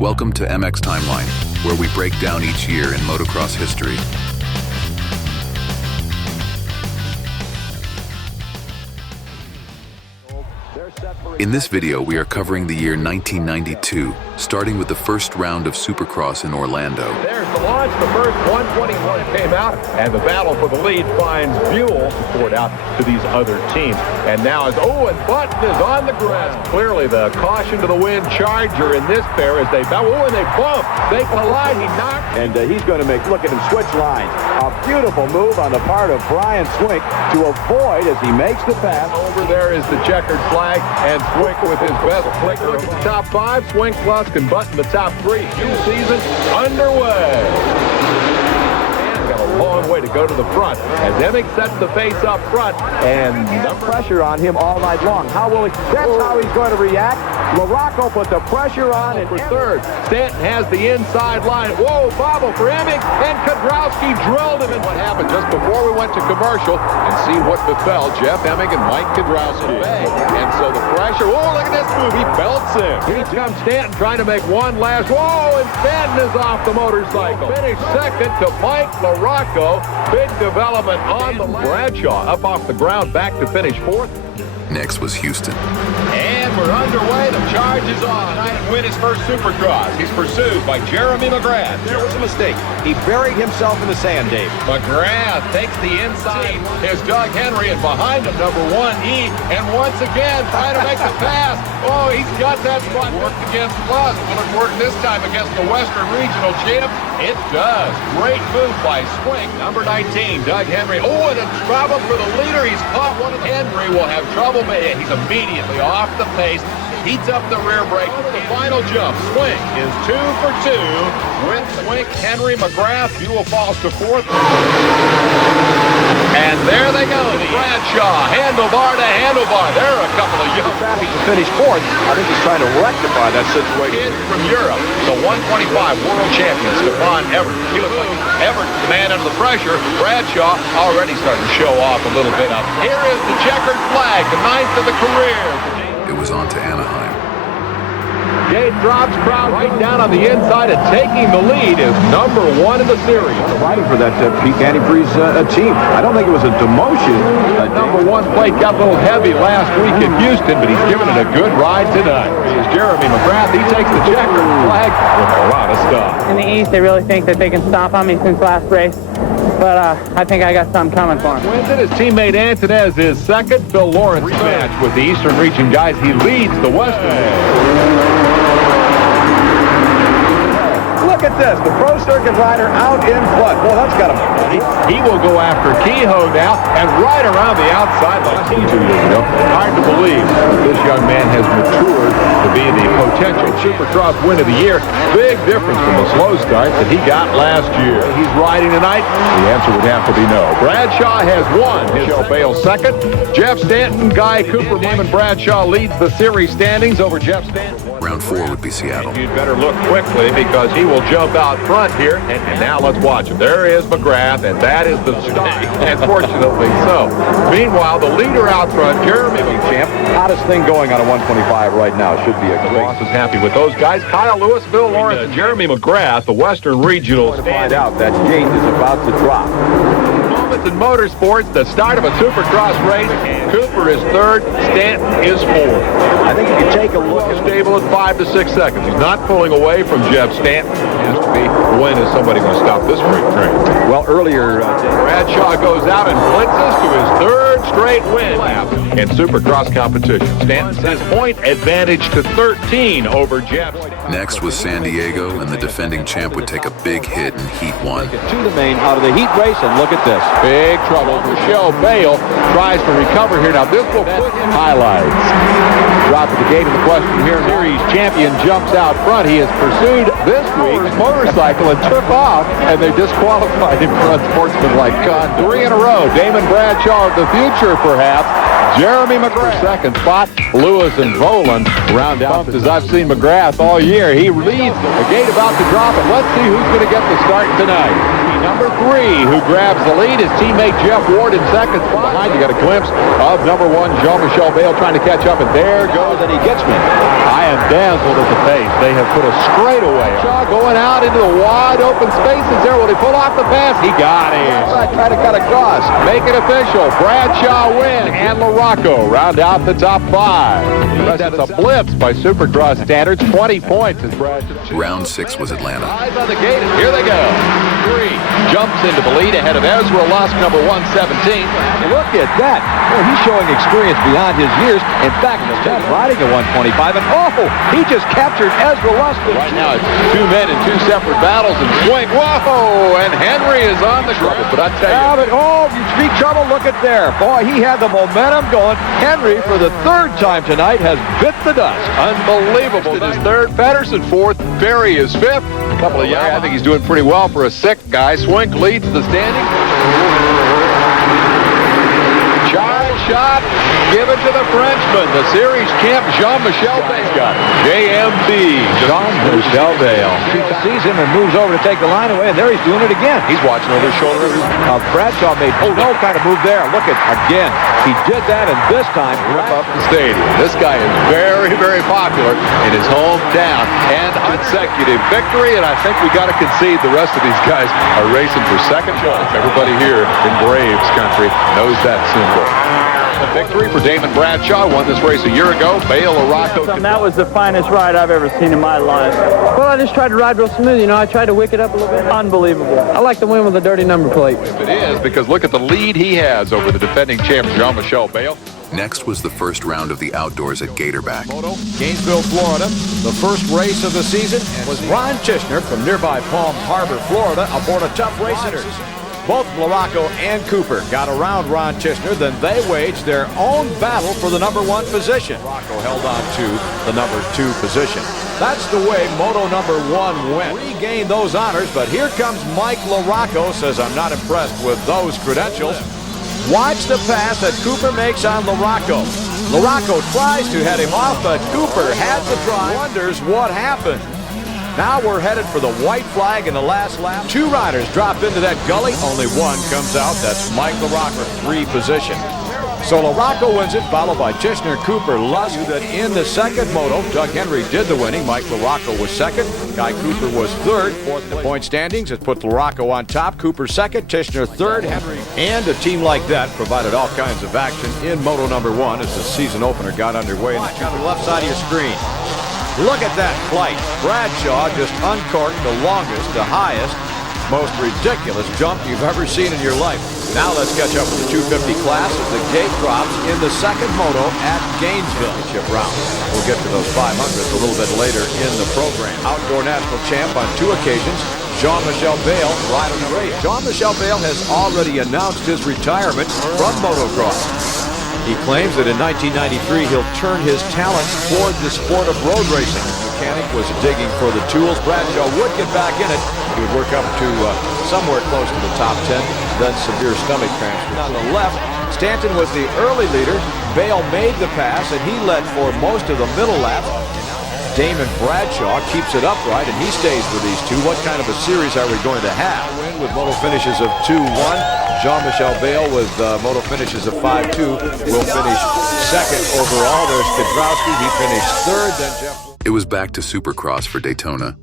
Welcome to MX Timeline, where we break down each year in motocross history. In this video, we are covering the year 1992, starting with the first round of Supercross in Orlando. There's the launch. The first 121 came out, and the battle for the lead finds fuel to pour it out to these other teams. And now and Button is on the ground. Clearly the caution to the wind charger in this pair as they and they bump. They collide. He knocks. And he's going to look at him switch lines. A beautiful move on the part of Brian Swink to avoid as he makes the pass. Over there is the checkered flag, and Swink with his best flicker. Look at the top five. Swink plus can button the top three. New season underway. Got a long way to go to the front as Emmett sets the face up front, and the pressure on him all night long. That's how he's going to react. LaRocco put the pressure on, and for third, Stanton has the inside line. Whoa, bobble for Emmett, and Kiedrowski drilled him. And what happened just before we went to commercial, and see what befell Jeff Emmett and Mike Kiedrowski. And so the pressure, whoa, look at this move, he belts him. Here comes Stanton trying to make one last, whoa, and Stanton is off the motorcycle. Finished second to Mike LaRocco. Big development on the Bradshaw up off the ground, back to finish fourth. Next was Houston. And we're underway. The charge is on. Trying to win his first Supercross. He's pursued by Jeremy McGrath. There was a mistake. He buried himself in the sand, Dave. McGrath takes the inside. Here's Doug Henry, and behind him, number 1E. And once again, trying to make the pass. Oh, he's got that spot. Worked against us. Will it work this time against the Western Regional champ? It does. Great move by Swink. Number 19, Doug Henry. Oh, and a trouble for the leader. He's caught one. Henry will have trouble. He's immediately off the pace. Heats up the rear brake. The final jump. Swink is 2 for 2 with Swink, Henry, McGrath. Buell falls to fourth. And there they go. Bradshaw, handlebar to handlebar. There are a couple of young traffic to finish fourth. I think he's trying to rectify that situation. Kid from Europe, the 125 world champion, Stefan Everett. He looks like Everett, the man under the pressure. Bradshaw already starting to show off a little bit up. Here is the checkered flag, the 9th of the career. It was on to Anaheim. Gate drops, crowd right down on the inside, and taking the lead is number 1 in the series. Fighting for that Pete Antifreeze team. I don't think it was a demotion. Number 1 plate got a little heavy last week in Houston, but he's giving it a good ride tonight. Here's Jeremy McGrath. He takes the checkered flag with a lot of stuff. In the East, they really think that they can stomp on me since last race. But I think I got something coming for him. Wins it. His teammate Antonez is second. Phil Lawrence match with the Eastern Region guys. He leads the Western. Look at this. The Pro Circuit rider out in front. Well, that's got him. He will go after Kehoe now and right around the outside like 2 years ago. Hard to believe this young man has matured to be the potential Supercross win of the year. Big difference from the slow start that he got last year. He's riding tonight. The answer would have to be no. Bradshaw has won. Jean-Michel Bayle second. Jeff Stanton, Guy Cooper, Damon Bradshaw leads the series standings over Jeff Stanton. Round 4 would be Seattle. You'd better look quickly because he will jump out front here. And now let's watch him. There is McGrath, and that is the start. Unfortunately so. Meanwhile, the leader out front, Jeremy champ. Hottest thing going on a 125 right now. Should be a great. Boss is happy with those guys. Kyle Lewis, Phil Lawrence, and Jeremy McGrath, the Western Regional. To find out that gate is about to drop. Moments in motorsports, the start of a Supercross race. Cooper is third, Stanton is fourth. I think if you take a look, stable at 5 to 6 seconds. He's not pulling away from Jeff Stanton. It has to be, when is somebody going to stop this freight train? Well, earlier, Bradshaw goes out and blitzes to his third straight win in Supercross competition. Stanton says point advantage to 13 over Jeff. Next was San Diego, and the defending champ would take a big hit in Heat 1. To the main out of the heat race, and look at this. Big trouble. Michelle Bayle tries to recover here. Now, this will put him highlights. Drop at the gate of the question here. Series champion jumps out front. He is pursued this week motorcycle and took off, and they disqualified him for unsportsmanlike conduct. 3 in a row. Damon Bradshaw of the future, perhaps. Jeremy McGrath, second spot. Lewis and Voland round out. As I've seen McGrath all year, he leads. The gate about to drop, and let's see who's going to get the start tonight. Number 3, who grabs the lead, his teammate Jeff Ward in second spot. Behind, you got a glimpse of number 1, Jean-Michel Bayle trying to catch up, and there goes, and he gets me. I am dazzled at the pace. They have put a straightaway. Shaw going out into the wide open spaces there. Will he pull off the pass? He got it. Try to cut across. Make it official. Bradshaw wins, and LaRocco round out the top 5. That's a blitz by Supercross standards. 20 points as Bradshaw. Round 6 was Atlanta. Eyes on the gate, and here they go. 3 jumps into the lead ahead of Ezra Lusk, number 117. Look at that. Oh, he's showing experience beyond his years. In fact, Jeff riding a 125, and he just captured Ezra Lusk. Right now, it's 2 men in 2 separate battles, and swing. Whoa! And Henry is on the ground. But I tell you, you speak trouble. Look at there. Boy, he had the momentum going. Henry, for the 3rd time tonight, has bit the dust. unbelievable. His 3rd, Pedersen 4th, Perry is 5th. A couple of I think he's doing pretty well for a 6th guy. Swink leads the standing. Child shot given to the Frenchman. The series champ Jean-Michel Bayle got it. JMB. Jean-Michel Bayle. Sees him and moves over to take the line away, and there he's doing it again. He's watching over his shoulder. Bradshaw made no kind of move there. Look at, again, he did that, and this time, rip up the stadium. This guy is very, very popular in his hometown, and consecutive victory, and I think we got to concede the rest of these guys are racing for second place. Everybody here in Braves country knows that symbol. A victory for Damon Bradshaw, won this race a year ago. Bayle, LaRocco. That was the finest ride I've ever seen in my life. Well, I just tried to ride real smooth, I tried to wick it up a little bit. Unbelievable. I like to win with a dirty number plate. It is, because look at the lead he has over the defending champ, Jean-Michel Bayle. Next was the first round of the outdoors at Gatorback. Gainesville, Florida. The first race of the season was Ron Chishner from nearby Palm Harbor, Florida, aboard a tough racer. Both LaRocco and Cooper got around Ron Chishner, then they waged their own battle for the number 1 position. LaRocco held on to the number 2 position. That's the way Moto number 1 went. Regained those honors, but here comes Mike LaRocco, says I'm not impressed with those credentials. Watch the pass that Cooper makes on LaRocco. LaRocco tries to head him off, but Cooper has the try. Wonders what happened. Now we're headed for the white flag in the last lap. 2 riders drop into that gully. Only 1 comes out. That's Mike LaRocco, 3 position. So LaRocco wins it, followed by Chishner, Cooper, Lusk. That in the second moto, Doug Henry did the winning. Mike LaRocco was 2nd. Guy Cooper was 3rd. 4th in the point standings has put LaRocco on top. Cooper 2nd, Chishner 3rd, Henry. And a team like that provided all kinds of action in Moto number 1 as the season opener got underway. On the left side of your screen. Look at that flight. Bradshaw just uncorked the longest, the highest, most ridiculous jump you've ever seen in your life. Now let's catch up with the 250 class as the gate drops in the second moto at Gainesville. Chip round. We'll get to those 500s a little bit later in the program. Outdoor national champ on 2 occasions. Jean-Michel Bayle riding the race. Jean-Michel Bayle has already announced his retirement from motocross. He claims that in 1993 he'll turn his talents toward the sport of road racing. The mechanic was digging for the tools. Bradshaw would get back in it. He would work up to somewhere close to the top 10, then severe stomach cramps. On the left, Stanton was the early leader. Bayle made the pass, and he led for most of the middle lap. Damon Bradshaw keeps it upright, and he stays with these 2. What kind of a series are we going to have? Win with moto finishes of 2-1. Jean-Michel Bayle with moto finishes of 5-2 will finish 2nd overall. There's Kiedrowski. He finished 3rd. Then Jeff. It was back to Supercross for Daytona.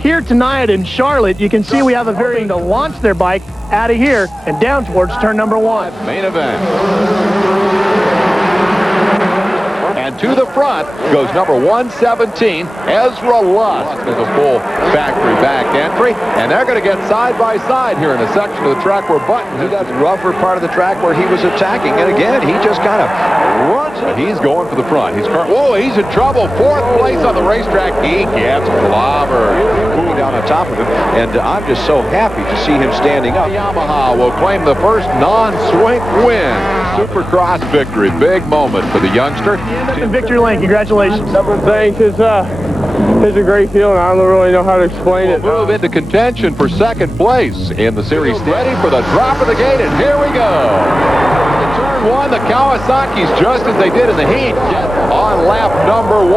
Here tonight in Charlotte, you can see we have a very to launch their bike out of here and down towards turn number 1. Main event. And to the front goes number 117, Ezra Lust. There's a full factory back entry. And they're going to get side by side here in a section of the track where Button To that rougher part of the track where he was attacking. And again, he just kind of runs. He's going for the front. Whoa, he's in trouble. 4th place on the racetrack. He gets clobbered. Moving down on top of him. And I'm just so happy to see him standing up. Yamaha will claim the first non-swing win. Supercross victory. Big moment for the youngster. In victory lane, congratulations. Thanks. It's a great feeling. I don't really know how to explain it. Move into contention for 2nd place in the series. Ready for the drop of the gate, and here we go. Turn 1, the Kawasaki's just as they did in the heat on lap number 1.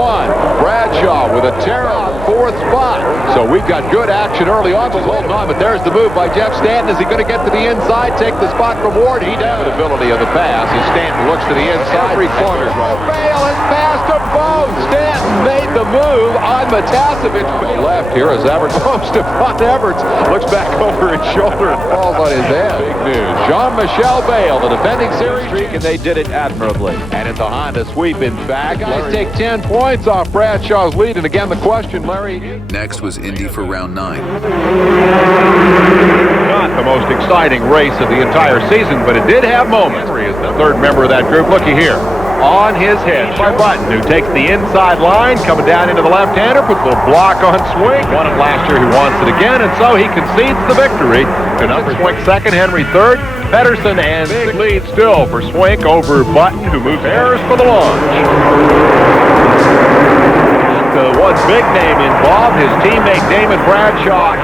Bradshaw with a terrible 4th spot. So we've got good action early on. Just holding on, but there's the move by Jeff Stanton. Is he going to get to the inside, take the spot from Ward? He does. The ability of the pass as Stanton looks to the inside. Every corner. Bayle has passed them both. Stanton made the move on Matasevich. Left here as Everett comes to Von Everts. Looks back over his shoulder and falls on his head. Big news. Jean-Michel Bayle, the defending series streak, and they did it admirably. And it's a Honda sweep, in fact. Guys take 10 points off Bradshaw's lead. And again, the question, Larry. Next was Indy for round 9. Not the most exciting race of the entire season, but it did have moments. Henry is the 3rd member of that group. Looky here. On his head by Button, who takes the inside line, coming down into the left-hander, puts a little block on Swink. Won it last year, he wants it again, and so he concedes the victory. To number Swink 2nd, Henry 3rd, Pedersen, and big lead still for Swink over Button, who moves Harris for the launch. One big name involved, his teammate Damon Bradshaw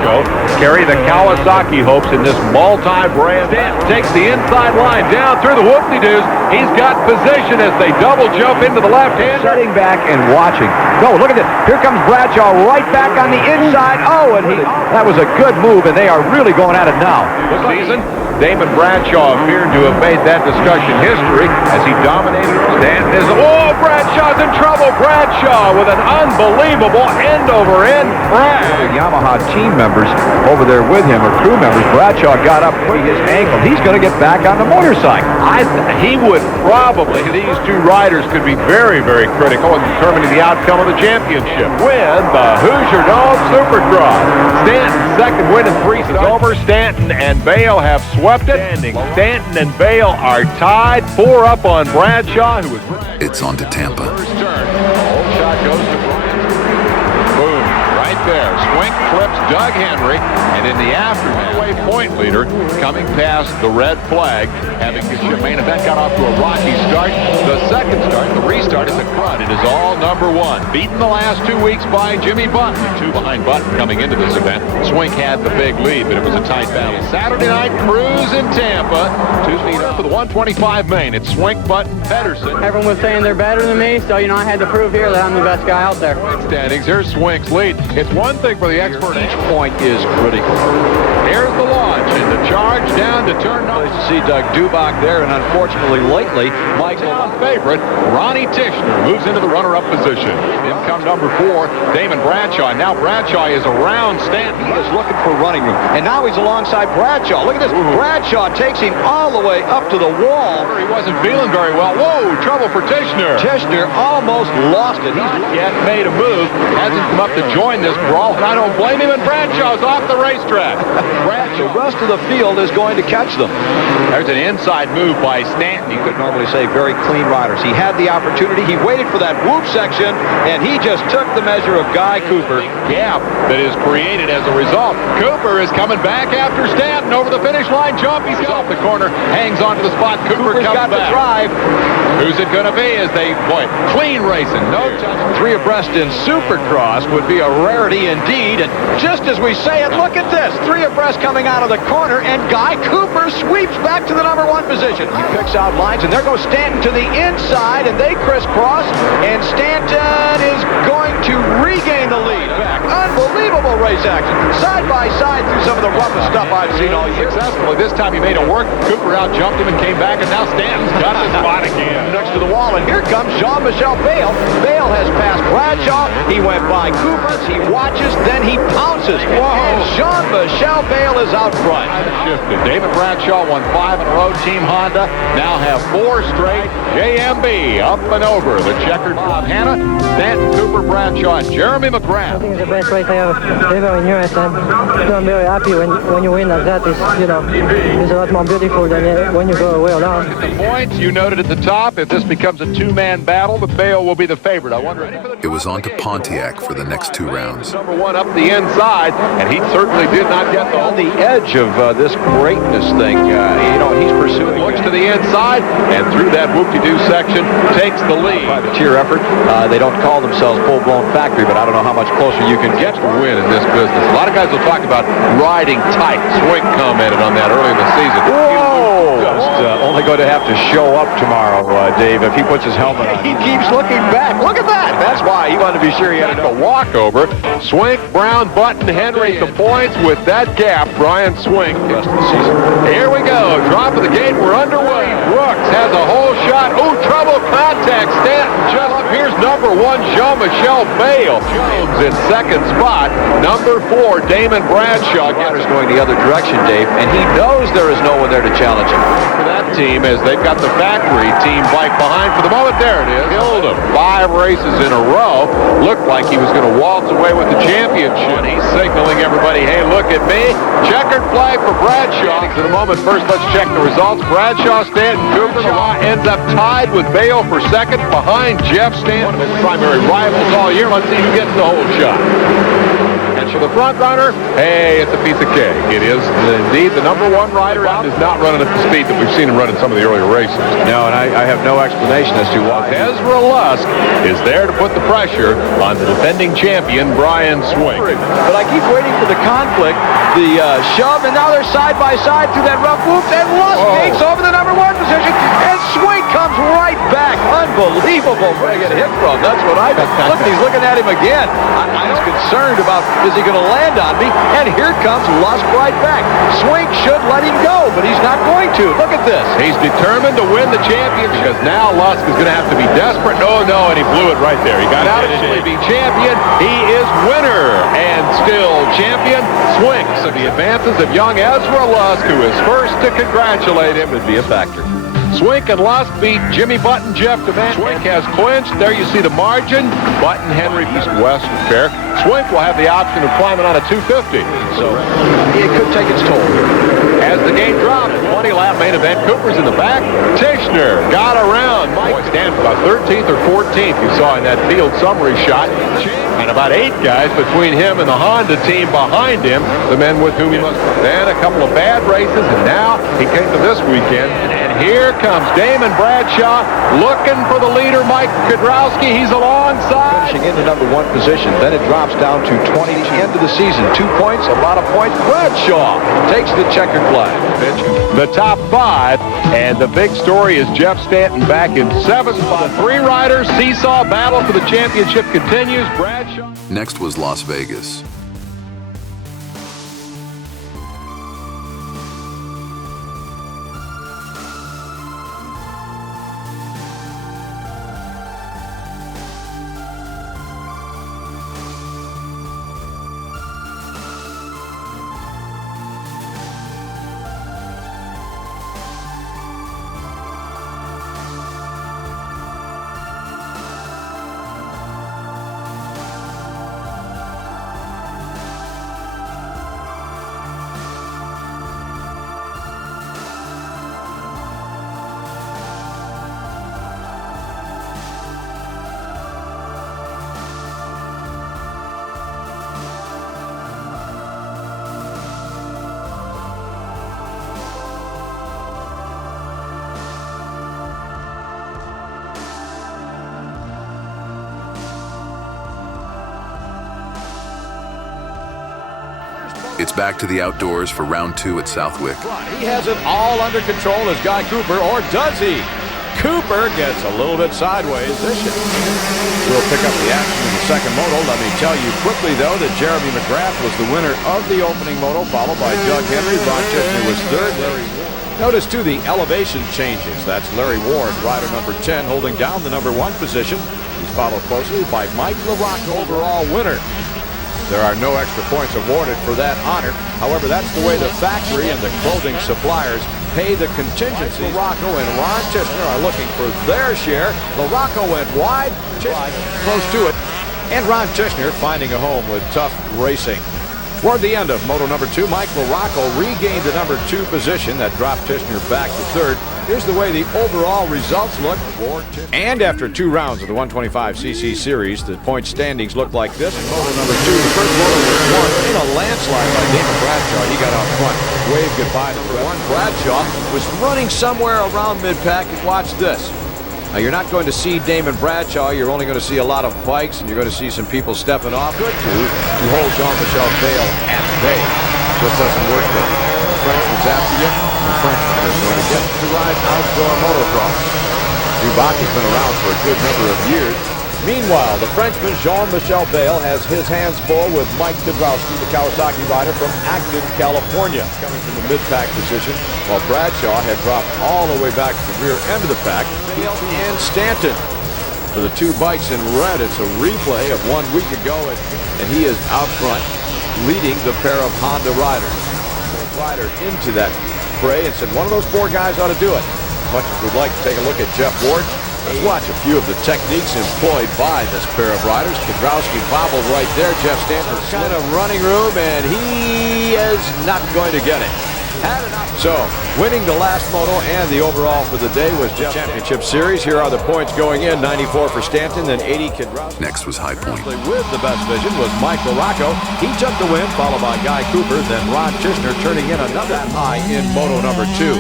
carry the Kawasaki hopes in this multi-brand. Stanton takes the inside line down through the whoop-de-doos. He's got position as they double jump into the left hand. Sitting back and watching. No, look at this. Here comes Bradshaw right back on the inside. Oh, and that was a good move, and they are really going at it now. This season, Damon Bradshaw appeared to have made that discussion history as he dominated. Stanton is, Bradshaw's in trouble. Bradshaw with an unbelievable end-over-end crash. The Yamaha team members over there with him, or crew members. Bradshaw got up with his ankle. He's going to get back on the motorcycle. He would probably, these two riders could be very, very critical in determining the outcome of the championship. Win the Hoosier Dog Supercross. Stanton's 2nd win in 3 is over. Stanton and Bayle have swept it. Stanton and Bayle are tied, 4 up on Bradshaw, who was It's on to Tampa. first turn. Old shot goes to Bryant. Boom, right there. Swink clips Doug Henry, and in the aftermath, point leader coming past the red flag, having his main event got off to a rocky start. The 2nd start, the restart at the front, it is all number 1. Beaten the last 2 weeks by Jimmy Button. 2 behind Button coming into this event. Swink had the big lead, but it was a tight battle. Saturday night cruise in Tampa. Tuesday for the 125 main. It's Swink, Button, Pedersen. Everyone was saying they're better than me, so, I had to prove here that I'm the best guy out there. Standings, here's Swink's lead. It's one thing for the expert. Each point is critical. Here's the launch and the charge down to turn number. Nice to see Doug Dubach there, and unfortunately lately, Michael favorite Ronnie Tischner moves into the runner-up position. In come number 4, Damon Bradshaw. Now Bradshaw is around Stanton. He is looking for running room, and now he's alongside Bradshaw. Look at this. Bradshaw takes him all the way up to the wall. He wasn't feeling very well. Whoa, trouble for Tischner. Tischner almost lost it. He's yet made a move. Hasn't come up to join this brawl, and I don't blame him, and Bradshaw's off the racetrack. The rest of the field is going to catch them. There's an inside move by Stanton. You could normally say very clean riders. He had the opportunity. He waited for that whoop section, and he just took the measure of Guy Cooper. Gap that is created as a result. Cooper is coming back after Stanton over the finish line jump. He's off the corner, hangs onto the spot. Cooper's got back. the drive. Who's it going to be as they, clean racing. No touch. 3 abreast in Supercross would be a rarity indeed. And just as we say it, look at this. 3 abreast coming out of the corner, and Guy Cooper sweeps back to the number 1 position. He picks out lines, and there goes Stanton to the inside, and they crisscross, and Stanton is going to regain the lead. Back. Unbelievable. unbelievable race action. Side by side through some of the roughest stuff I've seen all year. Successfully. This time he made it work. Cooper out jumped him and came back, and now Stanton's got his spot again. Next to the wall, and here comes Jean-Michel Bayle. Bayle has passed Bradshaw. He went by Cooper. He watches, then he pounces. And Jean-Michel Bayle is out front. Shifted. Damon Bradshaw won 5 in a row. Team Honda now have 4 straight. JMB up and over the checkered Bob Hanna, Stanton, Cooper, Bradshaw, and Jeremy I McGrath. think it's the best race I ever in US, and I'm very happy when you win like that. It's, you know, it's a lot more beautiful than when you go away alone. The points you noted at the top. If this becomes a 2-man battle, the Bayle will be the favorite. I wonder. It was on to Pontiac for the next 2 rounds. Number 1 up the inside, and he certainly did not get On the edge of this greatness thing, you know, he's pursuing. Looks to the inside, and through that whoop-de-doo section, takes the lead. Privateer effort. They don't call themselves full-blown factory, but I don't know how much closer you can get to win in this business. A lot of guys will talk about riding tight. Swink commented on that early in the season. Whoa! Just only going to have to show up tomorrow, Dave, if he puts his helmet on. He keeps looking back. Look at that. That's why he wanted to be sure he had a walkover. Swink, Brown, Button, Henry, the points with that gap. Brian Swink. Rest of the season. Here we go. Drop of the gate. We're underway. Brooks has a whole shot. Oh, trouble contact. Stanton just up. Here's number 1, Jean-Michel Bayle. Jones in second spot. Number 4, Damon Bradshaw. Riders going the other direction, Dave, and he knows there is no one there to challenge him. For that team, as they've got the factory team bike behind for the moment. There it is. Killed him. 5 races in a row. Looked like he was going to waltz away with the championship. He's signaling everybody, hey, look at me. Checkered flag for Bradshaw. In a moment, first let's check the results. Bradshaw, Stanton, Cooper ends up tied with Bayle for second behind Jeff Stanton, one of his primary rivals all year. Let's see who gets the whole shot. And for the front runner, hey, it's a piece of cake. It is indeed the number 1 rider out. Is not running at the speed that we've seen him run in some of the earlier races. No, and I have no explanation as to why. Ezra Lusk is there to put the pressure on the defending champion, Brian Swink. But I keep waiting for the conflict, the shove, and now they're side by side through that rough whoop, and Lusk takes over the number 1 position, and Swink comes right back. Unbelievable where to get hit from. That's what I look. He's looking at him again. I was concerned about, is he going to land on me? And here comes Lusk right back. Swink should let him go, but he's not going to. Look at this. He's determined to win the championship because now Lusk is going to have to be desperate. No, and he blew it right there. He got out of it. Be champion. He is winner and still champion. Swink. So the advances of young Ezra Lusk, who is first to congratulate him, would be a factor. Swink and Lusk beat Jimmy Button, Jeff Stanton. Swink has clinched. There you see the margin. Button, Henry, East, West, fair. Swink will have the option of climbing on a 250. So it could take its toll. As the gate drops, 20-lap main event. Cooper's in the back. Tishner got around Mike Stanton about 13th or 14th. You saw in that field summary shot. And about 8 guys between him and the Honda team behind him, the men with whom he must. Then a couple of bad races, and now he came to this weekend. And here comes Damon Bradshaw looking for the leader, Mike Kiedrowski. He's alongside. Finishing into number 1 position. Then it drops down to 20 to the end of the season. 2 points, about a point. Bradshaw takes the checkered flag. The top 5, and the big story is Jeff Stanton back in 7th spot. 3 riders, seesaw battle for the championship continues. Bradshaw. Next was Las Vegas. It's back to the outdoors for round 2 at Southwick. He has it all under control as Guy Cooper, or does he? Cooper gets a little bit sideways. We'll pick up the action in the second moto. Let me tell you quickly, though, that Jeremy McGrath was the winner of the opening moto, followed by Doug Henry. Ron Chesney was third. Notice, too, the elevation changes. That's Larry Ward, rider number 10, holding down the number 1 position. He's followed closely by Mike LaRocco, overall winner. There are no extra points awarded for that honor. However, that's the way the factory and the clothing suppliers pay the contingency. LaRocco and Ron Chesner are looking for their share. LaRocco went wide, close to it, and Ron Chesner finding a home with tough racing. Toward the end of moto number 2, Mike LaRocco regained the number 2 position. That dropped Chesner back to third. Here's the way the overall results look. And after 2 rounds of the 125cc series, the point standings look like this. In moto number 2, the first moto was won in a landslide by Damon Bradshaw. He got out front. Wave goodbye to number 1. Bradshaw was running somewhere around mid-pack, and watch this. Now, you're not going to see Damon Bradshaw. You're only going to see a lot of bikes, and you're going to see some people stepping off. Good to hold Jean-Michel Bayle at bay. Just doesn't work there. The Frenchman's after you. The Frenchman is going to get to ride outdoor motocross. Dubac has been around for a good number of years. Meanwhile, the Frenchman Jean-Michel Bayle has his hands full with Mike Kiedrowski, the Kawasaki rider from Acton, California, coming from the mid-pack position, while Bradshaw had dropped all the way back to the rear end of the pack. Bayle and Stanton for the 2 bikes in red. It's a replay of 1 week ago, and he is out front, leading the pair of Honda riders. Rider into that fray and said one of those 4 guys ought to do it. As much as we'd like to take a look at Jeff Ward, let's watch a few of the techniques employed by this pair of riders. Kiedrowski bobbled right there. Jeff Stanton in a running room, and he is not going to get it. So, winning the last moto and the overall for the day was Jeff Championship Series. Here are the points going in. 94 for Stanton, then 80 Kiedrowski. Next was High Point. With the best vision was Mike LaRocco. He took the win, followed by Guy Cooper, then Ron Chesner turning in another high in moto number 2.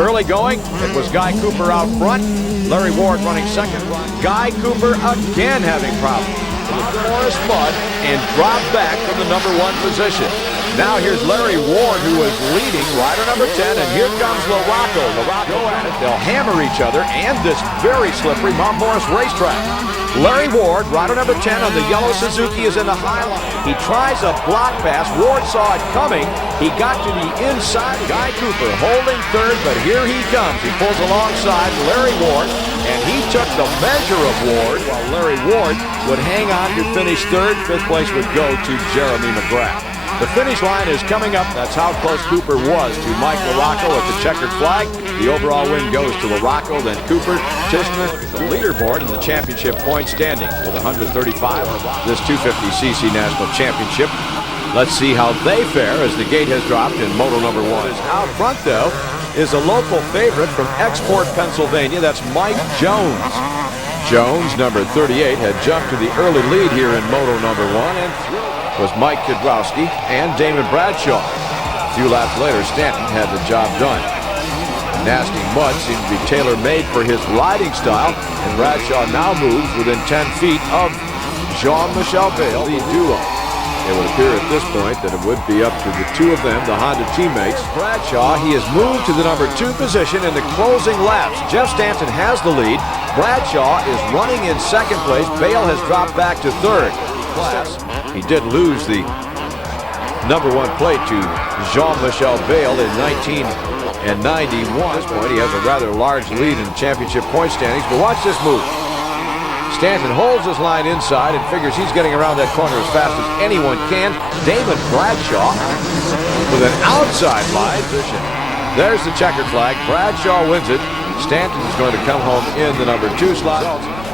Early going, it was Guy Cooper out front. Larry Ward running second. Guy Cooper again having problems with the forest mud and dropped back from the number 1 position. Now here's Larry Ward, who was leading rider number 10, and here comes LaRocco. LaRocco at it. They'll hammer each other and this very slippery Mount Morris racetrack. Larry Ward, rider number 10 on the yellow Suzuki, is in the high line. He tries a block pass. Ward saw it coming. He got to the inside. Guy Cooper holding third, but here he comes. He pulls alongside Larry Ward, and he took the measure of Ward, while Larry Ward would hang on to finish third. 5th place would go to Jeremy McGrath. The finish line is coming up. That's how close Cooper was to Mike LaRocco at the checkered flag. The overall win goes to LaRocco, then Cooper, Chesner, the leaderboard in the championship point standings with 135. This 250cc national championship. Let's see how they fare as the gate has dropped in moto number 1. Out front, though, is a local favorite from Export, Pennsylvania. That's Mike Jones. Jones, number 38, had jumped to the early lead here in moto number 1, and was Mike Kiedrowski and Damon Bradshaw. A few laps later, Stanton had the job done. Nasty mud seemed to be tailor-made for his riding style, and Bradshaw now moves within 10 feet of Jean-Michel Bayle, the duo. It would appear at this point that it would be up to the 2 of them, the Honda teammates. Bradshaw, he has moved to the number 2 position in the closing laps. Jeff Stanton has the lead. Bradshaw is running in 2nd place. Bayle has dropped back to 3rd. He did lose the number 1 plate to Jean-Michel Bayle in 1991. At this point, he has a rather large lead in championship point standings, but watch this move. Stanton holds his line inside and figures he's getting around that corner as fast as anyone can. Damon Bradshaw with an outside line position. There's the checkered flag. Bradshaw wins it. Stanton is going to come home in the number 2 slot.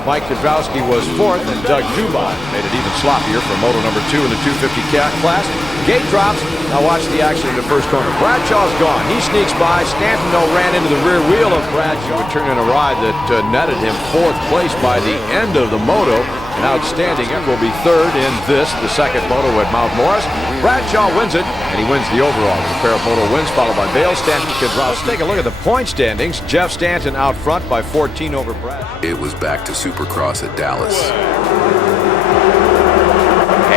Mike Kiedrowski was 4th, and Doug Dubac made it even sloppier for moto number 2 in the 250 class. Gate drops. Now watch the action in the first corner. Bradshaw's gone. He sneaks by. Stanton, though, ran into the rear wheel of Bradshaw, would turn in a ride that netted him 4th place by the end of the moto. An outstanding and will be 3rd in this, the 2nd moto at Mount Morris. Bradshaw wins it, and he wins the overall. The pair of moto wins, followed by Bayle, Stanton, Kiedrowski. Let's take a look at the point standings. Jeff Stanton out front by 14 over Brad. It was back to Supercross at Dallas.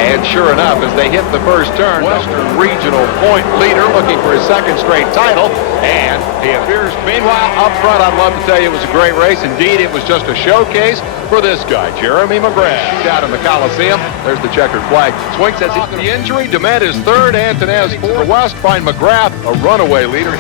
And sure enough, as they hit the first turn, Western Regional point leader looking for his second straight title. And he appears. Meanwhile, up front, I'd love to tell you it was a great race. Indeed, it was just a showcase for this guy, Jeremy McGrath. Out in the Coliseum. There's the checkered flag. Swings as the injury. Demet is third. Antonez fourth. West find McGrath a runaway leader.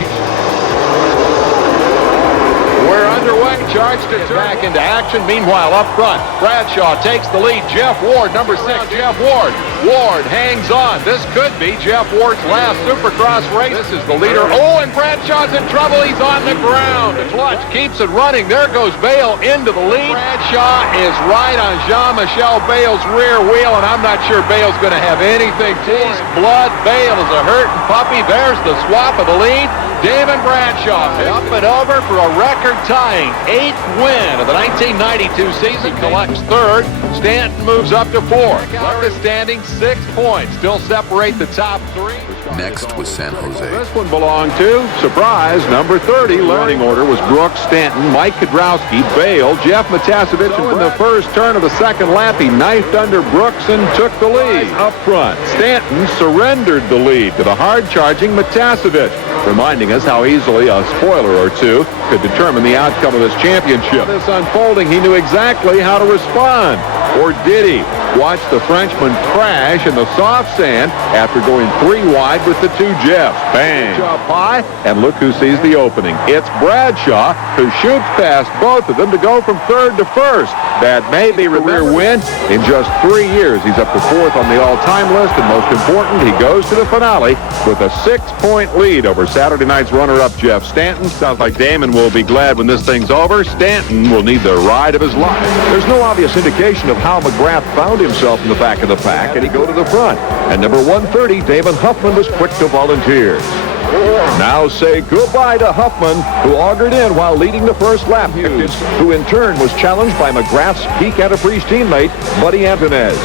We're underway. Charged it back into action. Meanwhile, up front, Bradshaw takes the lead. Jeff Ward, number 6. Jeff Ward. Ward hangs on. This could be Jeff Ward's last Supercross race. This is the leader. Oh, and Bradshaw's in trouble. He's on the ground. The clutch keeps it running. There goes Bayle into the lead. Bradshaw is right on Jean-Michel Bayle's rear wheel, and I'm not sure Bayle's going to have anything to taste blood. Bayle is a hurting puppy. There's the swap of the lead. Damon Bradshaw up and over for a record-tying 8th win of the 1992 season. Collects third. Stanton moves up to 4th. Larry standing 6 points. Still separate the top 3. Next was San Jose. This one belonged to, surprise, number 30. Running order was Brooks, Stanton, Mike Kiedrowski, Bayle, Jeff Matasevich. So in the first turn of the second lap, he knifed under Brooks and took the lead. Up front, Stanton surrendered the lead to the hard-charging Matasevich, reminding us how easily a spoiler or two could determine the outcome of this championship. This unfolding, he knew exactly how to respond. Or did he? Watch the Frenchman crash in the soft sand after going 3 wide with the 2 Jeffs. Bang! Up high, and look who sees the opening. It's Bradshaw, who shoots past both of them to go from 3rd to 1st. That may be a career win. In just 3 years, he's up to 4th on the all-time list, and most important, he goes to the finale with a 6-point lead over Saturday night's runner-up Jeff Stanton. Sounds like Damon will be glad when this thing's over. Stanton will need the ride of his life. There's no obvious indication of how McGrath found himself in the back of the pack, and he go to the front. And number 130, David Huffman, was quick to volunteer. Now say goodbye to Huffman, who augured in while leading the first lap. Hughes, who in turn was challenged by McGrath's peak antifreeze teammate, Buddy Antonez.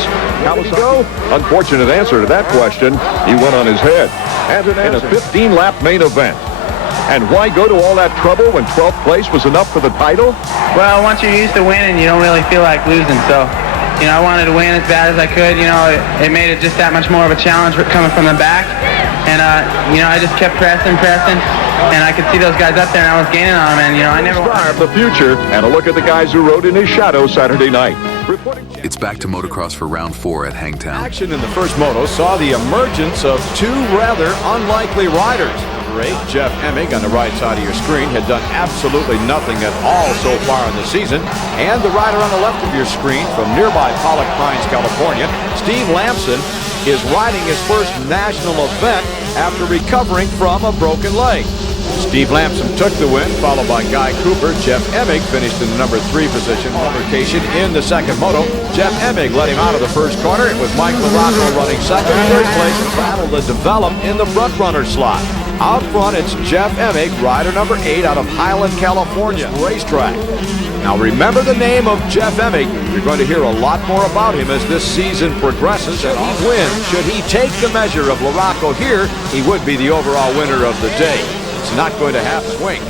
How does he go? Unfortunate answer to that question. He went on his head. Antonez in a 15-lap main event. And why go to all that trouble when 12th place was enough for the title? Well, once you're used to winning, you don't really feel like losing. So, you know, I wanted to win as bad as I could. You know, it made it just that much more of a challenge coming from the back. And, you know, I just kept pressing. And I could see those guys up there, and I was gaining on them. And, you know, I never... Star of the future. And a look at the guys who rode in his shadow Saturday night. It's back to motocross for round 4 at Hangtown. Action in the first moto saw the emergence of 2 rather unlikely riders. Jeff Emig on the right side of your screen had done absolutely nothing at all so far in the season. And the rider on the left of your screen from nearby Pollock Pines, California, Steve Lamson, is riding his first national event after recovering from a broken leg. Steve Lamson took the win, followed by Guy Cooper. Jeff Emig finished in the number 3 position. Altercation in the second moto. Jeff Emig let him out of the first corner. It was Mike LaRocco running second. Third place battle to develop in the front runner slot. Out front, it's Jeff Emig, rider number 8 out of Highland, California racetrack. Now remember the name of Jeff Emig. You're going to hear a lot more about him as this season progresses. And he wins. Should he take the measure of LaRocco here, he would be the overall winner of the day. It's not going to have swing.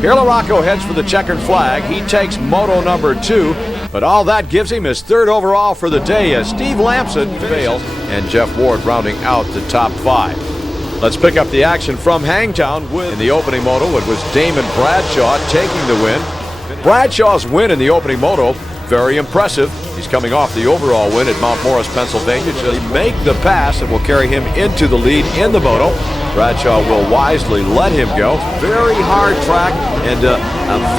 Here LaRocco heads for the checkered flag. He takes moto number 2, but all that gives him his 3rd overall for the day as Steve Lamson fails and Jeff Ward rounding out the top 5. Let's pick up the action from Hangtown. In the opening moto, it was Damon Bradshaw taking the win. Bradshaw's win in the opening moto, very impressive. He's coming off the overall win at Mount Morris, Pennsylvania. Just make the pass that will carry him into the lead in the moto. Bradshaw will wisely let him go. Very hard track and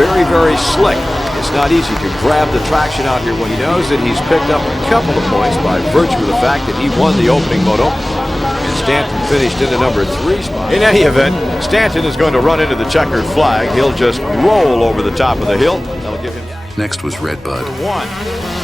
very, very slick. It's not easy to grab the traction out here when he knows that he's picked up a couple of points by virtue of the fact that he won the opening moto. And Stanton finished in the number 3 spot. In any event, Stanton is going to run into the checkered flag. He'll just roll over the top of the hill. That'll give him... Next was Red Bud.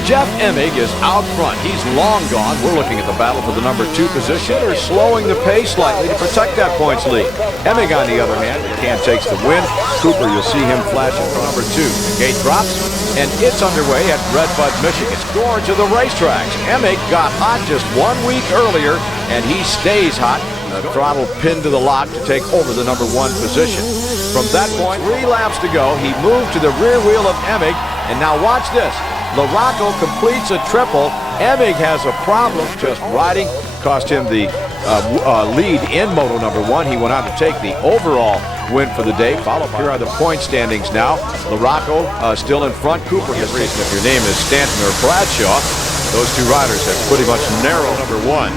Jeff Emig is out front. He's long gone. We're looking at the battle for the number 2 position. They're slowing the pace slightly to protect that points lead. Emig, on the other hand, can't takes the win. Cooper, you'll see him flashing for number 2. The gate drops, and it's underway at Red Bud, Michigan. Scored to the racetracks. Emig got hot just 1 week earlier, and he stays hot. The throttle pinned to the lock to take over the number 1 position. From that point, 3 laps to go, he moved to the rear wheel of Emig, and now watch this. LaRocco completes a triple Emig has a problem just riding. Cost him the lead in Moto number 1. He went on to take the overall win for the day. Here are the point standings now. LaRocco still in front. Cooper has reason if your name is Stanton or Bradshaw. Those two riders have pretty much narrowed number 1.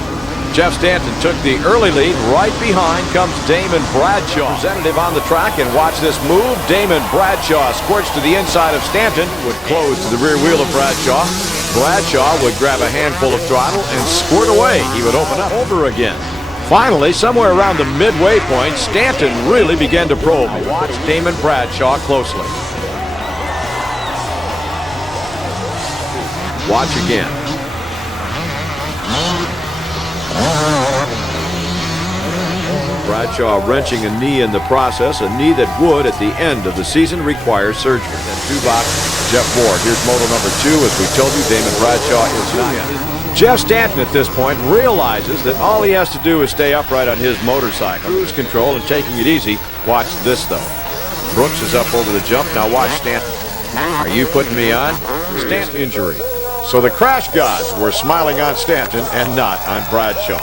Jeff Stanton took the early lead. Right behind comes Damon Bradshaw. Representative on the track, and watch this move. Damon Bradshaw squirts to the inside of Stanton, would close to the rear wheel of Bradshaw. Bradshaw would grab a handful of throttle and squirt away. He would open up over again. Finally, somewhere around the midway point, Stanton really began to probe. Watch Damon Bradshaw closely. Watch again. Bradshaw wrenching a knee in the process, a knee that would, at the end of the season, require surgery. Then Dubach, Jeff Ward. Here's moto number 2. As we told you, Damon Bradshaw is not. Jeff Stanton at this point realizes that all he has to do is stay upright on his motorcycle. Cruise control and taking it easy. Watch this, though. Brooks is up over the jump. Now watch Stanton. Are you putting me on? Stanton injury. So the crash gods were smiling on Stanton and not on Bradshaw.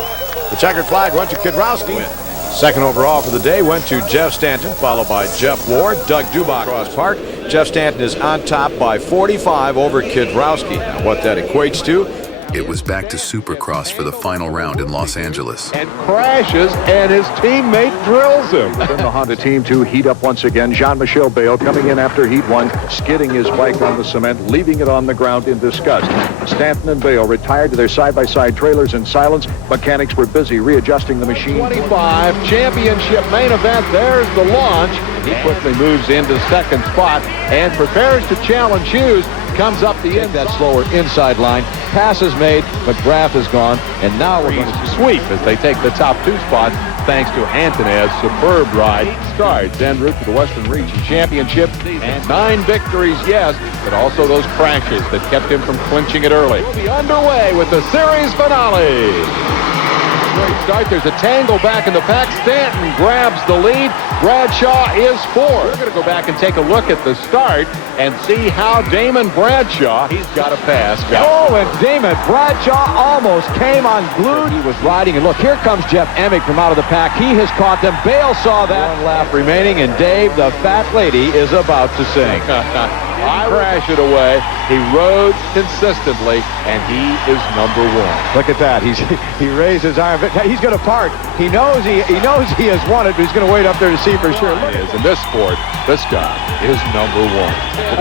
The checkered flag went to Kiedrowski. Second overall for the day went to Jeff Stanton, followed by Jeff Ward, Doug Dubach. Cross Park. Jeff Stanton is on top by 45 over Kiedrowski. Now what that equates to, it was back to Supercross for the final round in Los Angeles. And crashes, and his teammate drills him. Then the Honda team to heat up once again. Jean-Michel Bayle coming in after heat 1, skidding his bike on the cement, leaving it on the ground in disgust. Stanton and Bayle retired to their side-by-side trailers in silence. Mechanics were busy readjusting the machine. 25 championship main event. There's the launch. He quickly moves into second spot and prepares to challenge Hughes. Comes up the end, that slower inside line. Pass is made, McGrath is gone, and now we're going to sweep as they take the top 2 spots thanks to Antonez's superb ride. Strides en route to the Western Region Championship, and 9 victories, yes, but also those crashes that kept him from clinching it early. We'll be underway with the series finale. Great start. There's a tangle back in the pack. Stanton grabs the lead. Bradshaw is 4. We're going to go back and take a look at the start and see how Damon Bradshaw, he's got a pass. Oh, and Damon Bradshaw almost came unglued. He was riding, and look, here comes Jeff Emig from out of the pack. He has caught them. Bayle saw that. 1 lap remaining, and Dave, the fat lady, is about to sing. I crash it away. He rode consistently, and he is number 1. Look at that. He raised his arm. He's going to park. He knows he has won it, but he's going to wait up there to see for sure. In this sport, this guy is number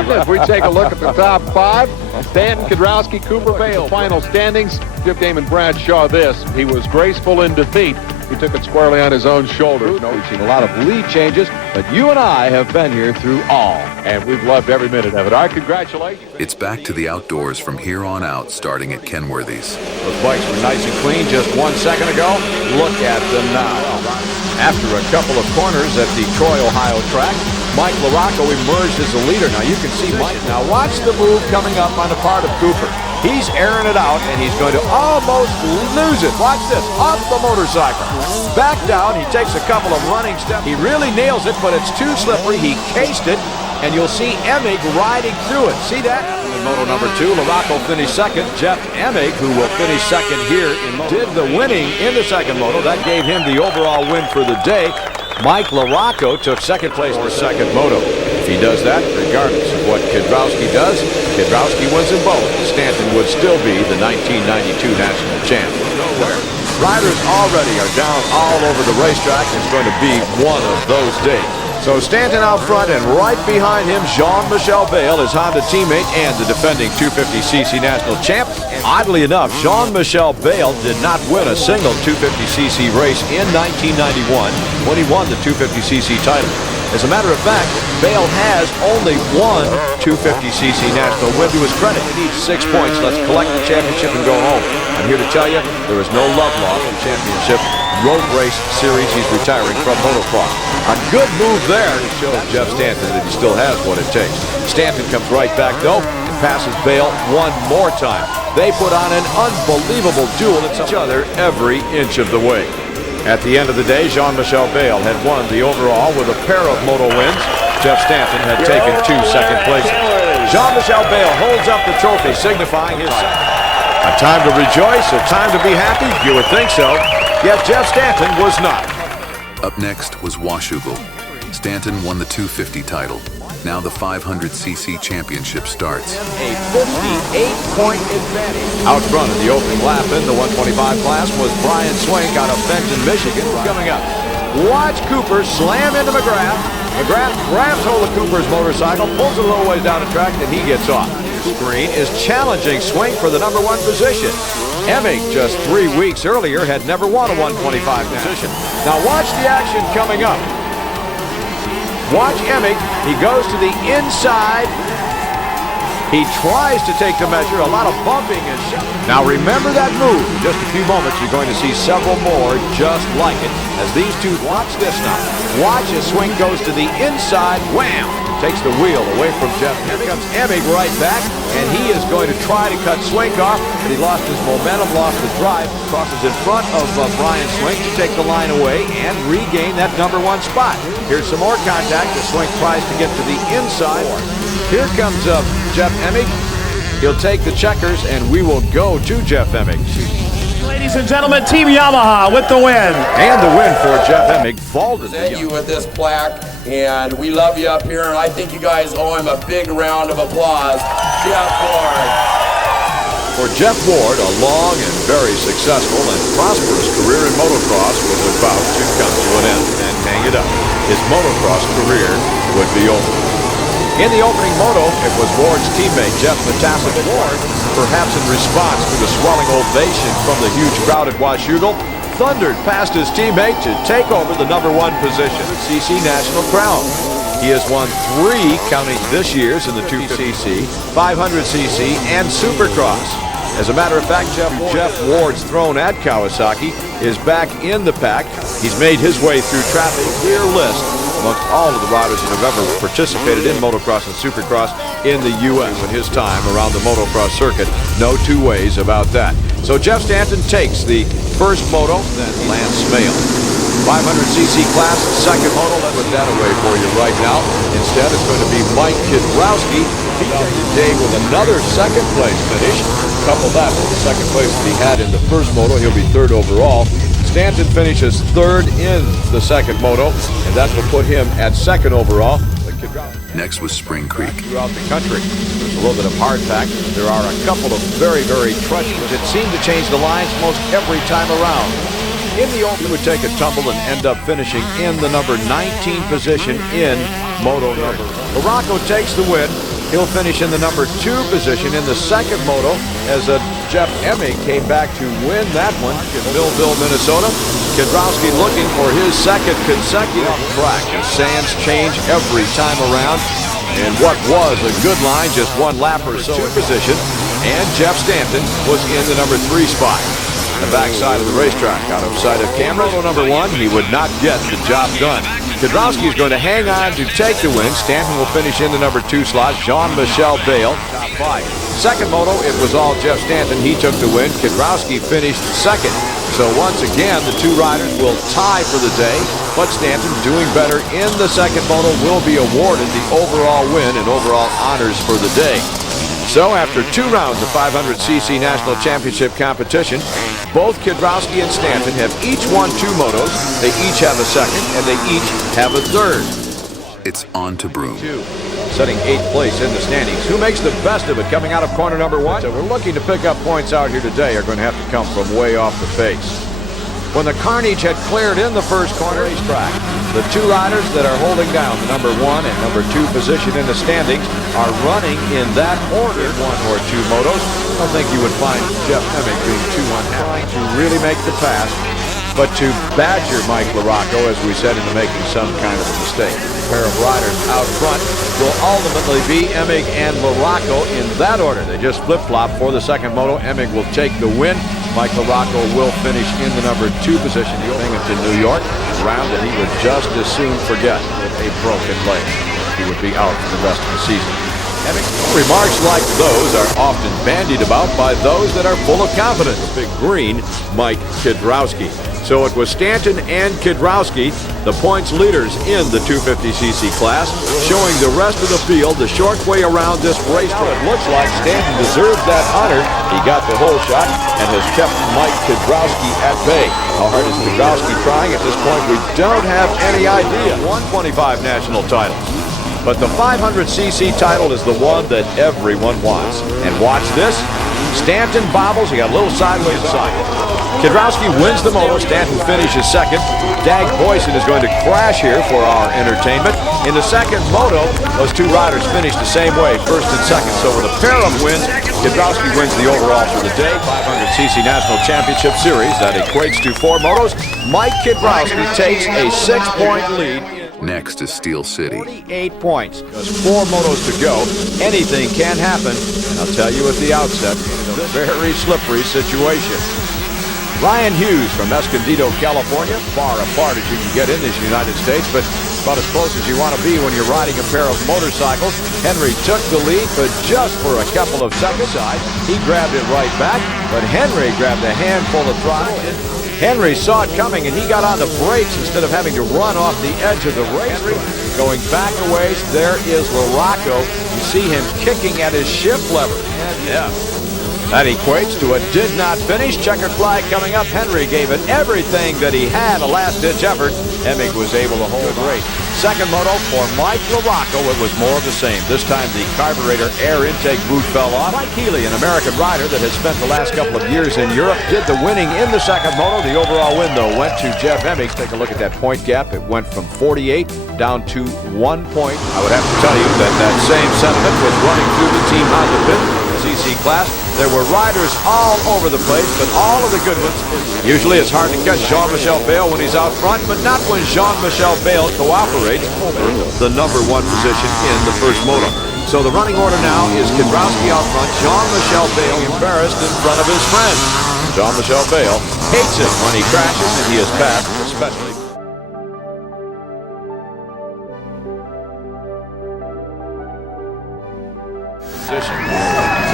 1. If we take a look at the top 5, Stanton, Kiedrowski, Cooper, Bayle. Final standings. Give Damon Bradshaw this. He was graceful in defeat. He took it squarely on his own shoulders. We've seen a lot of lead changes, but you and I have been here through all. And we've loved every minute of it. Our congratulations. It's back to the outdoors from here on out, starting at Kenworthy's. Those bikes were nice and clean just 1 second ago. Look at them now. After a couple of corners at the Troy, Ohio track, Mike LaRocco emerged as the leader. Now you can see Mike. Now watch the move coming up on the part of Cooper. He's airing it out, and he's going to almost lose it. Watch this, off the motorcycle. Back down, he takes a couple of running steps. He really nails it, but it's too slippery. He cased it, and you'll see Emig riding through it. See that? In moto number 2, LaRocco finished second. Jeff Emig, who will finish second here, did the winning in the second moto. That gave him the overall win for the day. Mike LaRocco took second place in the second moto. If he does that, regardless of what Kiedrowski does, Kiedrowski wins in both. Stanton would still be the 1992 national champ. Nowhere. Riders already are down all over the racetrack. It's going to be one of those days. So Stanton out front, and right behind him, Jean-Michel Bayle, his Honda teammate and the defending 250cc national champ. Oddly enough, Jean-Michel Bayle did not win a single 250cc race in 1991 when he won the 250cc title. As a matter of fact, Bayle has only one 250cc national win to his credit. He needs 6 points. Let's collect the championship and go home. I'm here to tell you, there is no love lost in championship road race series. He's retiring from motocross. A good move there to show Jeff Stanton that he still has what it takes. Stanton comes right back, though, and passes Bayle 1 more time. They put on an unbelievable duel at each other every inch of the way. At the end of the day, Jean-Michel Bayle had won the overall with a pair of moto wins. Jeff Stanton had taken 2 second places. Jean-Michel Bayle holds up the trophy, signifying his second. A time to rejoice, a time to be happy? You would think so. Yet Jeff Stanton was not. Up next was Washougal. Stanton won the 250 title. Now the 500cc championship starts. A 58-point advantage. Out front in the opening lap in the 125 class was Brian Swank out of Benton, Michigan. Coming up, watch Cooper slam into McGrath. McGrath grabs hold of Cooper's motorcycle, pulls it a little ways down the track, and he gets off. Green is challenging Swank for the #1 position. Emig, just 3 weeks earlier, had never won a 125 position. Now watch the action coming up. Watch Emig. He goes to the inside. He tries to take the measure. A lot of bumping and shoving. Now remember that move. In just a few moments, you're going to see several more just like it. As these two, watch this now. Watch as Swank goes to the inside. Wham! Takes the wheel away from Jeff. Here comes Emig right back, and he is going to try to cut Swank off, but he lost his momentum, lost the drive, crosses in front of Brian Swank to take the line away and regain that #1 spot. Here's some more contact as Swank tries to get to the inside. Here comes Jeff Emig. He'll take the checkers, and we will go to Jeff Emig. Ladies and gentlemen, Team Yamaha with the win. And the win for Jeff Emig. Vaulted Present you with this plaque, and we love you up here, and I think you guys owe him a big round of applause. Jeff Ward. For Jeff Ward, a long and very successful and prosperous career in motocross was about to come to an end. And hang it up, his motocross career would be over. In the opening moto, it was Ward's teammate, Jeff Stanton. Ward, perhaps in response to the swelling ovation from the huge crowd at Washougal, thundered past his teammate to take over the #1 position, CC National Crown. He has won 3, counting this year's in the 250cc, 500cc, and Supercross. As a matter of fact, Jeff Ward's throne at Kawasaki is back in the pack. He's made his way through traffic, clear list amongst all of the riders that have ever participated in motocross and supercross in the U.S. in his time around the motocross circuit. No two ways about that. So Jeff Stanton takes the first moto, then Lance Smale. 500cc class, second moto. Let's put that away for you right now. Instead, it's going to be Mike Kiedrowski. He started the day with another second place finish. Couple that with the second place that he had in the first moto. He'll be 3rd overall. Stanton finishes 3rd in the second moto, and that will put him at 2nd overall. Next was Spring Creek. Throughout the country, there's a little bit of hard pack. There are a couple of very, very treacherous that seem to change the lines most every time around. In the open, he would take a tumble and end up finishing in the #19 position in Moto number. LaRocco takes the win. He'll finish in the #2 position in the second moto as Jeff Emig came back to win that one in Millville, Minnesota. Kiedrowski looking for his second consecutive track. The sands change every time around. And what was a good line, just 1 lap or so in position. And Jeff Stanton was in the #3 spot. The backside of the racetrack, out of sight of camera. #1, he would not get the job done. Kiedrowski is going to hang on to take the win. Stanton will finish in the #2 slot. Jean-Michel Bayle, top 5. Second moto, it was all Jeff Stanton. He took the win. Kiedrowski finished 2nd. So once again, the 2 riders will tie for the day. But Stanton, doing better in the second moto, will be awarded the overall win and overall honors for the day. So after 2 rounds of 500cc National Championship competition, both Kiedrowski and Stanton have each won 2 motos. They each have a 2nd, and they each have a 3rd. It's on to Broom. Setting 8th place in the standings. Who makes the best of it coming out of corner #1? So we're looking to pick up points out here today are going to have to come from way off the pace. When the carnage had cleared in the first corner racetrack, the 2 riders that are holding down the #1 and #2 position in the standings are running in that order. 1 or 2 motos. I don't think you would find Jeff Emig being too unhappy to really make the pass, but to badger Mike LaRocco, as we said, into making some kind of a mistake. A pair of riders out front will ultimately be Emig and LaRocco in that order. They just flip-flop for the second moto. Emig will take the win. Mike LaRocco will finish in the #2 position. He'll bring it to New York, a round that he would just as soon forget with a broken leg. He would be out for the rest of the season. Remarks like those are often bandied about by those that are full of confidence. Big green, Mike Kiedrowski. So it was Stanton and Kiedrowski, the points leaders in the 250cc class, showing the rest of the field the short way around this race. It looks like Stanton deserves that honor. He got the whole shot and has kept Mike Kiedrowski at bay. How hard is Kiedrowski trying? At this point, we don't have any idea. 125 national titles. But the 500cc title is the one that everyone wants. And watch this. Stanton bobbles. He got a little sideways side. Kiedrowski wins the moto. Stanton finishes second. Dag Boyson is going to crash here for our entertainment. In the second moto, those two riders finished the same way, first and second. So with a pair of wins, Kiedrowski wins the overall for the day. 500cc National Championship Series. That equates to 4 motos. Mike Kiedrowski takes a 6-point lead. Next is Steel City. 48 points. Just 4 motos to go. Anything can happen. And I'll tell you at the outset, it's a very slippery situation. Ryan Hughes from Escondido, California. Far apart as you can get in this United States, but about as close as you want to be when you're riding a pair of motorcycles. Henry took the lead, but just for a couple of seconds. He grabbed it right back, but Henry grabbed a handful of throttle. Henry saw it coming, and he got on the brakes instead of having to run off the edge of the race. Going back a ways, there is LaRocco. You see him kicking at his shift lever. Yeah. That equates to a did not finish. Checkered flag coming up. Henry gave it everything that he had, a last-ditch effort. Emig was able to hold the race. Second moto for Mike LaRocco. It was more of the same. This time the carburetor air intake boot fell off. Mike Healy, an American rider that has spent the last couple of years in Europe, did the winning in the second moto. The overall win, though, went to Jeff Emig. Take a look at that point gap. It went from 48 down to 1 point. I would have to tell you that that same sentiment was running through the Team Honda pit. CC class. There were riders all over the place, but all of the good ones. Usually it's hard to catch Jean-Michel Bayle when he's out front, but not when Jean-Michel Bayle cooperates over the number 1 position in the first moto. So the running order now is Kiedrowski out front, Jean-Michel Bayle embarrassed in front of his friend. Jean-Michel Bayle hates it when he crashes, and he is passed, especially.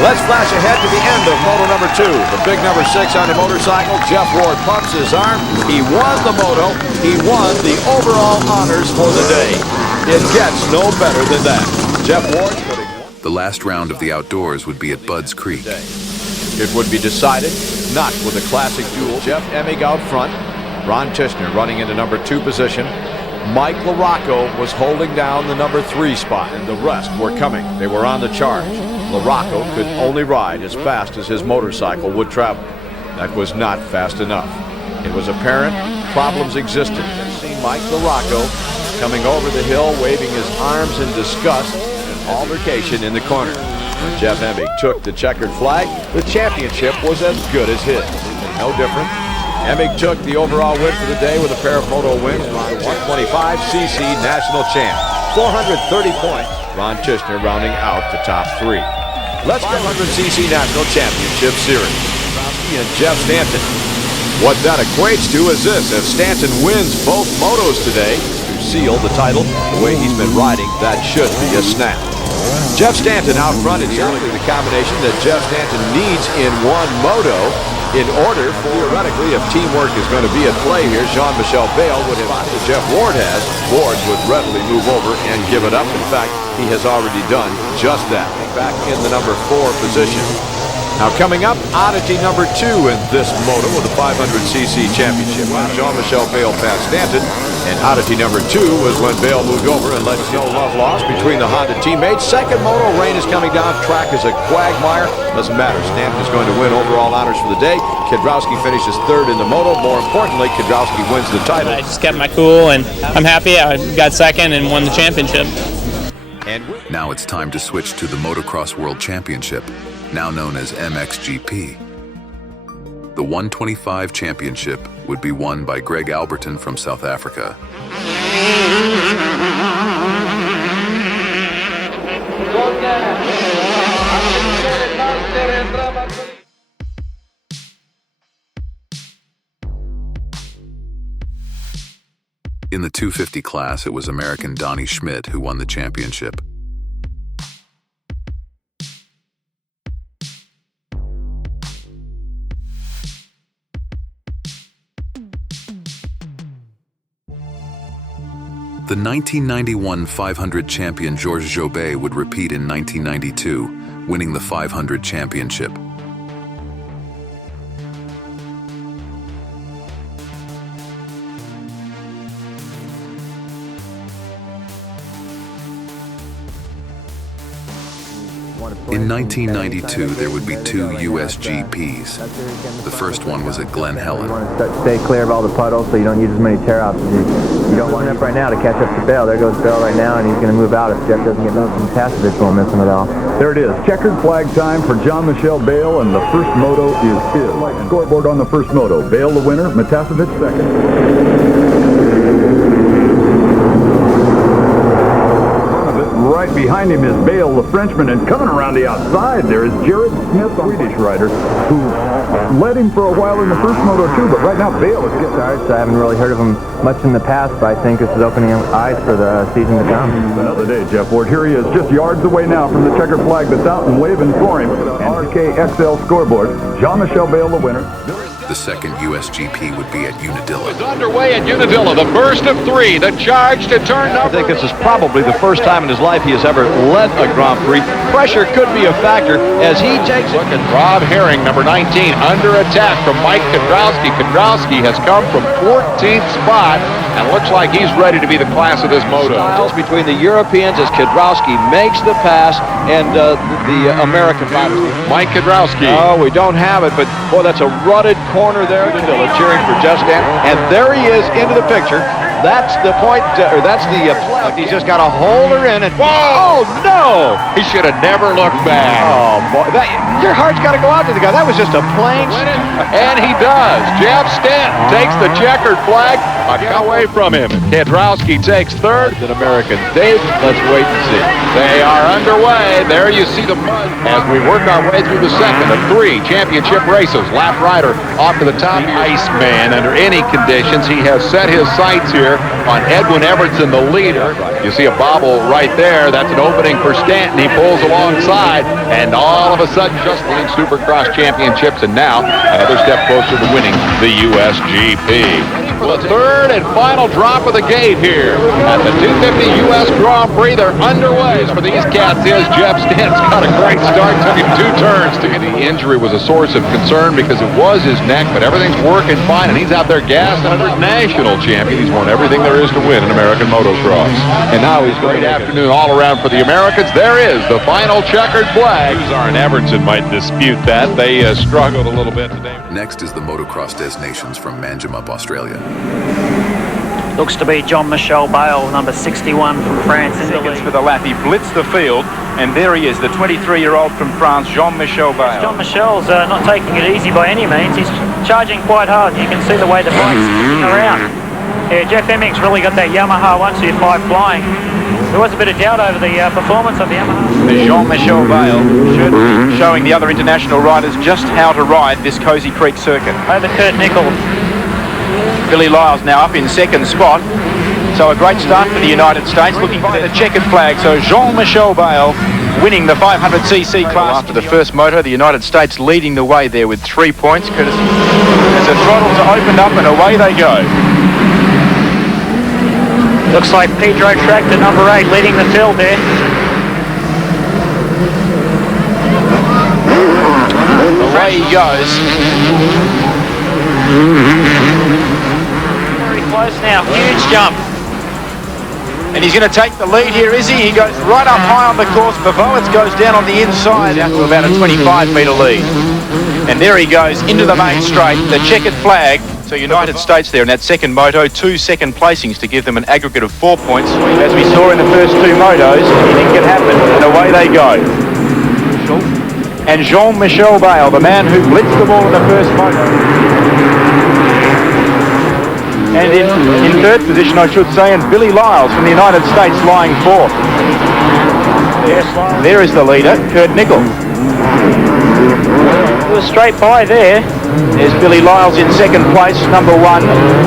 Let's flash ahead to the end of moto number 2. The big number 6 on the motorcycle. Jeff Ward pumps his arm. He won the moto. He won the overall honors for the day. It gets no better than that. Jeff Ward putting The last round of the outdoors would be at Budds Creek. It would be decided not with a classic duel. Jeff Emig out front. Ron Tishner running into number 2 position. Mike LaRocco was holding down the number 3 spot, and the rest were coming. They were on the charge. LaRocco could only ride as fast as his motorcycle would travel. That was not fast enough. It was apparent problems existed. See Mike LaRocco coming over the hill, waving his arms in disgust, an altercation in the corner. When Jeff Emig took the checkered flag, the championship was as good as his. No different. Emig took the overall win for the day with a pair of moto wins. 125cc national champ. 430 points. Ron Tishner rounding out the top 3. Let's go 100cc National Championship Series. And Jeff Stanton. What that equates to is this. If Stanton wins both motos today to seal the title, the way he's been riding, that should be a snap. Jeff Stanton out front is certainly the combination that Jeff Stanton needs in one moto in order, theoretically, if teamwork is going to be at play here, Jean-Michel Bayle would have that Jeff Ward has. Ward would readily move over and give it up. In fact, he has already done just that. Back in the number 4 position. Now coming up, oddity number 2 in this moto of the 500cc championship. Jean-Michel Bayle passed Stanton, and oddity number 2 was when Bayle moved over and let no love lost between the Honda teammates. Second moto, rain is coming down, track is a quagmire. Doesn't matter, Stanton is going to win overall honors for the day. Kiedrowski finishes 3rd in the moto. More importantly, Kiedrowski wins the title. I just kept my cool, and I'm happy I got 2nd and won the championship. Now it's time to switch to the Motocross World Championship, now known as MXGP. The 125 championship would be won by Greg Alberton from South Africa. In the 250 class, it was American Donnie Schmidt who won the championship. The 1991 500 champion Jean-Michel Bayle would repeat in 1992, winning the 500 championship. In 1992, there would be 2 USGPs. The first one was at Glen Helen. You want to stay clear of all the puddles so you don't use as many tear-outs as you don't want up right now to catch up to Bayle. There goes Bayle right now, and he's going to move out if Jeff doesn't get moved from Tasevich. Won't miss him at all. There it is. Checkered flag time for Jean-Michel Bayle, and the first moto is his. Scoreboard on the first moto. Bayle the winner, Matasevich second. Right behind him is Bayle, the Frenchman, and coming around the outside there is Jared Smith, the Swedish rider, who led him for a while in the first moto too, but right now Bayle is getting started, so I haven't really heard of him much in the past, but I think this is opening eyes for the season to come. Another day, Jeff Ward. Here he is, just yards away now from the checkered flag that's out and waving for him. RKXL scoreboard. Jean-Michel Bayle, the winner. The second USGP would be at Unadilla. It's underway at Unadilla, the first of 3, the charge to turn number. I think this is probably the first time in his life he has ever led a Grand Prix. Pressure could be a factor as he takes it. Look at Rob Herring, number 19, under attack from Mike Kiedrowski. Kiedrowski has come from 14th spot and looks like he's ready to be the class of this moto. Styles between the Europeans as Kiedrowski makes the pass and the American riders. Mike Kiedrowski. Oh, we don't have it, but boy, that's a rutted corner there. Unadilla cheering for Jeff Stanton, and there he is into the picture. That's the point, or that's the plug. He's just got to hold her in, and whoa! Oh no! He should have never looked back. Oh boy, your heart's got to go out to the guy. That was just a plain. And he does. Jeff Stanton takes the checkered flag away from him. Kiedrowski takes third. An American. Dave, let's wait and see. They are underway. There you see the mud as we work our way through the second of 3 championship races. Lap rider off to the top. Iceman under any conditions. He has set his sights here on Edwin Evertson, the leader. You see a bobble right there. That's an opening for Stanton. He pulls alongside, and all of a sudden just winning Supercross championships, and now another step closer to winning the USGP. The third and final drop of the gate here at the 250 US Grand Prix. They're underway. For these cats is Jeff Stanton's got a great start. Took him 2 turns to get. The injury was a source of concern because it was his neck, but everything's working fine, and he's out there gassing under national champion. He's won everything there is to win in American motocross. And now he's great afternoon all around for the Americans. There is the final checkered flag. And Everton might dispute that. They struggled a little bit today. Next is the Motocross of Nations from Manjimup, Australia. Looks to be Jean-Michel Bayle, number 61 from France. Seconds for the lap. He blitzed the field, and there he is, the 23-year-old from France, Jean-Michel Bayle. Jean-Michel's not taking it easy by any means. He's charging quite hard. You can see the way the bike's kicking around. Yeah, Jeff Emmings really got that Yamaha 125 flying. There was a bit of doubt over the performance of the Yamaha. Jean-Michel Bayle should be showing the other international riders just how to ride this Cozy Creek circuit. Over Kurt Nichols. Billy Lyles now up in second spot. So a great start for the United States, looking for the checkered flag. So Jean-Michel Bayle winning the 500cc class. After the first moto, the United States leading the way there with 3 points, courtesy as the throttles are opened up and away they go. Looks like Pedro Tractor, number 8, leading the field there. Away he goes. Very close now, huge jump. And he's going to take the lead here, is he? He goes right up high on the course. Pavovitz goes down on the inside out to about a 25-metre lead. And there he goes into the main straight, the checkered flag. So United States there in that second moto, 2 second placings to give them an aggregate of 4 points. As we saw in the first 2 motos, anything can happen, and away they go. And Jean-Michel Bayle, the man who blitzed the ball in the first moto. And in third position, I should say, and Billy Lyles from the United States lying 4th. There is the leader, Kurt Nichols. It was straight by there. There's Billy Lyles in second place, number 1,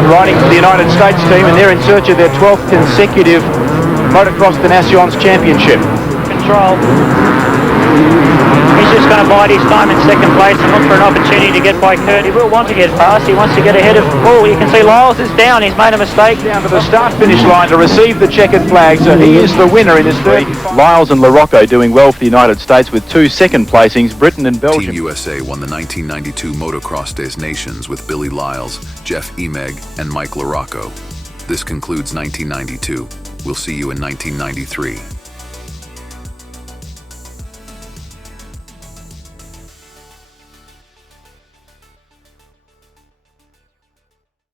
riding for the United States team, and they're in search of their 12th consecutive Motocross of Nations championship. Control. He's just going to bide his time in second place and look for an opportunity to get by Kurt. He will want to get past. He wants to get ahead of... Oh, you can see Lyles is down. He's made a mistake. Down to the start-finish line to receive the checkered flag, so he is the winner in this third. Lyles and LaRocco doing well for the United States with 2 second placings, Britain and Belgium. Team USA won the 1992 Motocross of Nations with Billy Lyles, Jeff Emeg, and Mike LaRocco. This concludes 1992. We'll see you in 1993.